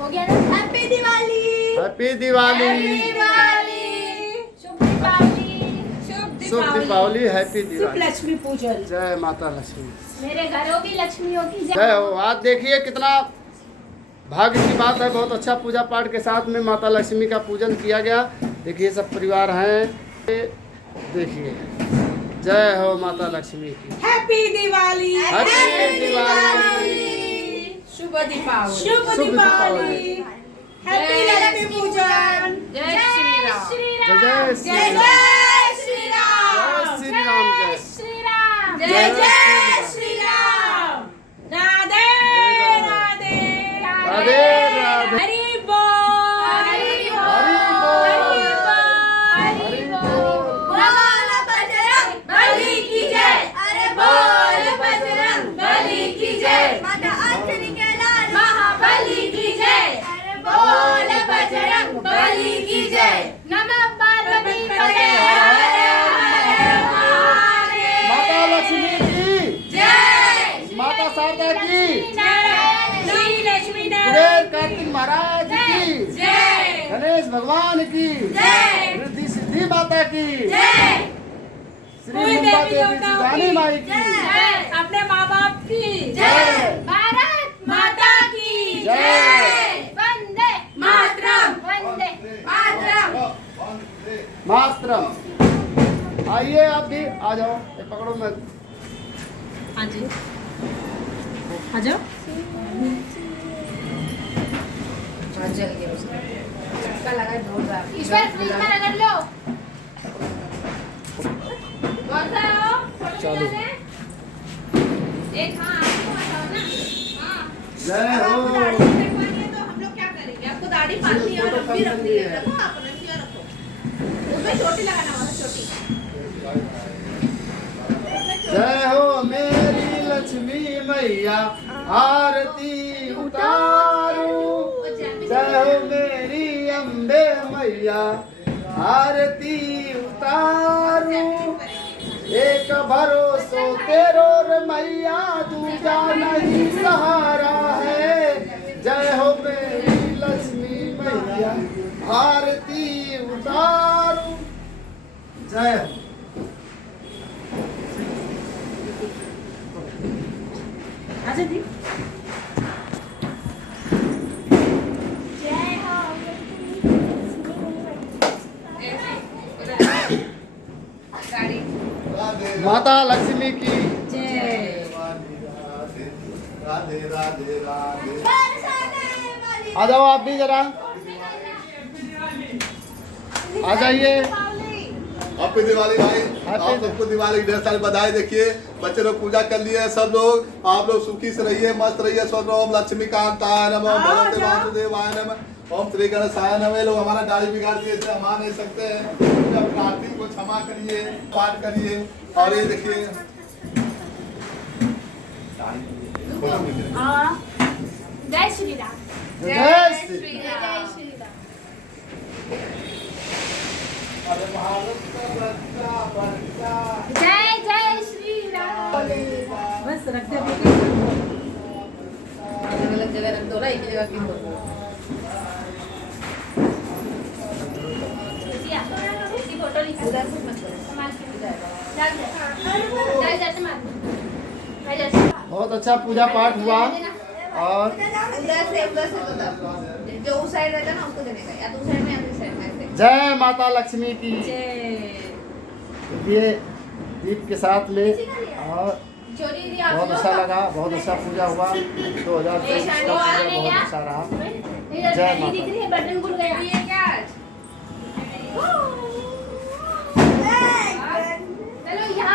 हो गया ना। हैप्पी दिवाली। हैप्पी दिवाली। शुभ दीपावली। शुभ दीपावली। हैप्पी शुभ दिवाली। लक्ष्मी पूजन। जय माता लक्ष्मी। मेरे घरों की लक्ष्मियों की जय हो। आज देखिए कितना भाग्य की बात है, बहुत अच्छा पूजा पाठ के साथ में माता लक्ष्मी का पूजन किया गया। देखिए सब परिवार हैं, देखिए जय हो माता लक्ष्मी की। हैप्पी दिवाली। हैप्पी दिवाली। शुभ दीपावली। शुभ दीपावली। हैप्पी लक्ष्मी पूजन। जय श्री राम। जय जय श्री जय राम। जय श्री जय राम। श्री राम। जय श्री राम। जय जय श्री राम। राधे राधे। राधे राधे। हरि बोल। हरि हरि बोल। हरि बोल। बोल बजरंग बली की जय। अरे बोल बजरंग बली की जय। माता अंजलि के लाल महाबली की जय। अरे बोल बजरंग बली की जय। नमः पार्वती पते। माता लक्ष्मी की जय। माता शारदा की श्री लक्ष्मी कुबेर कार्तिक महाराज की जय। गणेश भगवान की जय। रिद्धि सिद्धि माता की जय। श्री मुंबा देवी सिद्धानी माई की जय। अपने माँ बाप की जय। भारत माता की जय। वंदे मातरम। वंदे मातरम। मातरम। आइए आप भी आ जाओ, ये पकड़ो मैं। हाँ जी आ जाओ। जल गया उसका चटका लगा जोरदार। ईश्वर फ्रिज में रगड़ लो। कौन सा है वो? चलो। एक हाँ आपको बताओ ना। हाँ जय हो। तो हम लोग क्या करेंगे? आपको दाढ़ी पालनी है और लंबी रखनी है। रखो आप लंबी रखो। उसमें चोटी लगाना वाला चोटी। जय हो मेरी लक्ष्मी मैया, आरती उतारो। जय हो मेरी अम्बे मैया, आरती उतारो। एक भरोसो तेरो रे मैया, दूजा नहीं सहारा है। जय हो मेरी लक्ष्मी मैया, आरती उतारो। जय हो। अच्छा जी जय हो। माता लक्ष्मी की जय। राधे राधे राधे। आ जाओ आप भी जरा, आ जाइए। हैप्पी दिवाली भाई। आप सबको दिवाली की ढेर सारी बधाई। देखिए बच्चे लोग पूजा कर लिए हैं, सब लोग आप लोग सुखी से रहिए, मस्त रहिए। स्वर्ग ओम लक्ष्मीकांताय नमः, भगवते वासुदेवाय नमः, ओम श्री गणेशाय नमः। लोग हमारा दाढ़ी बिगाड़ दिए थे, हम आ नहीं सकते हैं। जब कार्तिक को क्षमा करिए, पाठ करिए। और ये देखिए जय श्री राम। जय श्री राम। जय श्री राम। जय जय श्री राम। बस रख दे। अलग अलग जगह रख दो ना, एक ही जगह क्यों रखो? इसकी फोटो निकाल। उधर से मत करो। संभाल के डाल दे। जैसे मार। मैं जैसे बहुत अच्छा पूजा पाठ हुआ। और उधर से तो दो। जो उस साइड रहता है ना उसको देने का, या तो उस साइड में या फिर इस साइड में ऐसे। जय माता लक्ष्मी की। जय। ये दीप के साथ में, और चोरी दी आप बहुत अच्छा लगा, बहुत अच्छा पूजा हुआ। 2023 का पूजा बहुत अच्छा रहा। जय माता। दिख रही है, बटन खुल गया। ये क्या आज? चलो यहाँ